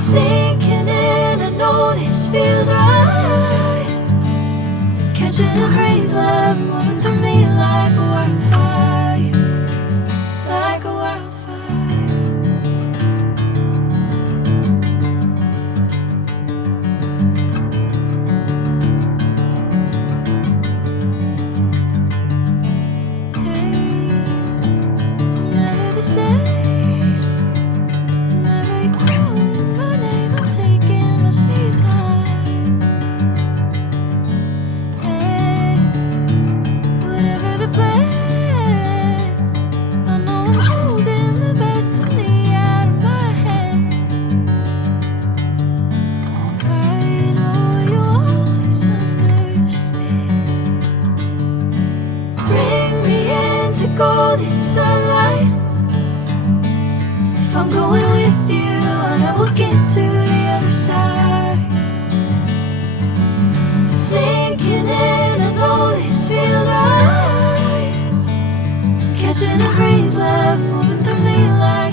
Sinking in, I know this feels right. Catching a crazy love moving through me like a wildfire, like a wildfire. Hey, I'm never the same. Golden sunlight. If I'm going with you, I know we'll get to the other side. Sinking in, I know this feels right. Catching a breeze, love moving through me like